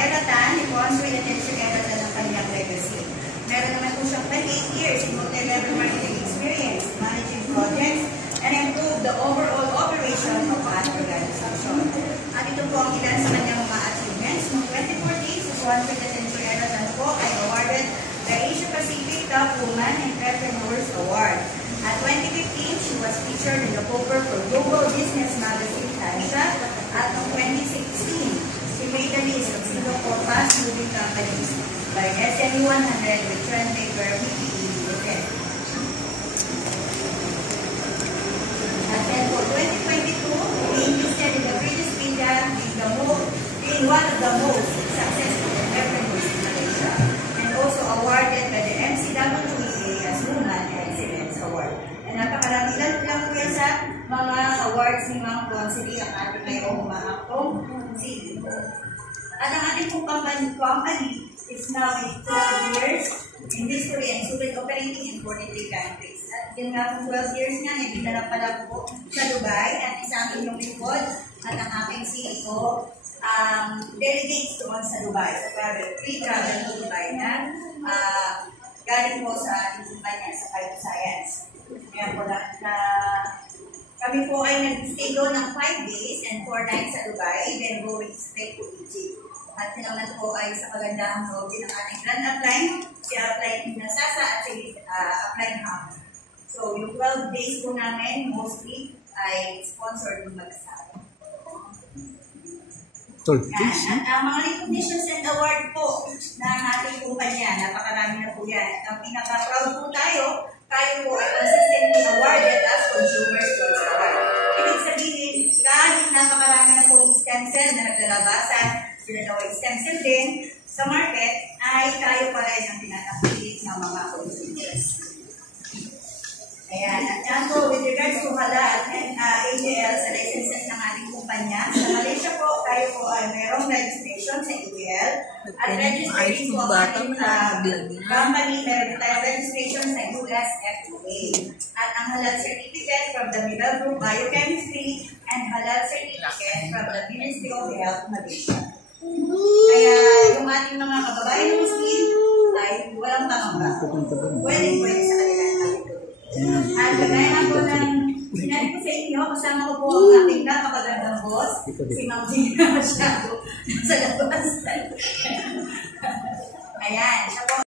Eratan, i-sponsor natin si Eratan ng kanyang legacy. Meron naman po siyang 28 years in multi-level marketing experience, managing projects, and improve the overall operation of an organization. At ito po ang ilan sa kanyang mga achievements. Noong 2014, si sponsor natin si Eratan po ay awarded the Asia Pacific Top Woman Entrepreneurs Award. At 2015, she was featured in the cover for Global Business Magazine Asia. At noong 2016, she made the list of Singapore fast-moving companies by SME 100 with Trendmaker PPE Limited. At then for 2022, being listed in the British media being one of the most successful entrepreneurs in Malaysia, and also awarded by the MCWEA as Woman Excellence Award. And napakarami lang po yan sa mga awards ni Ma'am Considy, ang ating ngayong umahaktong CEO. At ang ating pong company is now in 12 years in history and solid operating in 43 countries. At yun nga po 12 years nga, nagdala pala po sa Dubai at isang inyong report at ang aking CEO delegates doon sa Dubai. So, free travel to Dubai na galing po sa ating kumpanya sa Bioscience. Kaya po kami po ay nag-stay doon ng 5 days and 4 nights sa Dubai, then going straight to Egypt. At naman po ay sa kagandahang loob din ng ating grand upline, si upline Nasasa at si upline Ham. So, yung 12 days po namin, mostly ay sponsored ng mag-asawa. At ang mga recognitions and award po ng ating kumpanya, napakarami na po yan. At ang pinaka-proud po tayo po ay consistently awarded as Consumer Choice Award. Ibig sabihin, kahit napakarami na po yung stem cell na naglalabasan, sila daw ay stem cell din sa market, ay tayo pa rin ang tinatapilit ng mga consumers. Ayan. At yan po, with regards to halal and AJL sa licenses ng ating kumpanya, sa Malaysia po, tayo po ay mayroong registration sa AJL at registration po ang ating company, meron tayong registration sa US FDA. At ang halal certificate from the Middle Group Biochemistry and halal certificate from the Ministry of Health Malaysia. Kaya yung ating mga kababayan Muslim ay walang pangamba. Pwede sa kanila. At kagaya nga po ng sinabi ko sa inyo, kasama ko po ang ating napakagandang boss, si Ma'am Gina Masyado, sa labas. Ayan, siya po.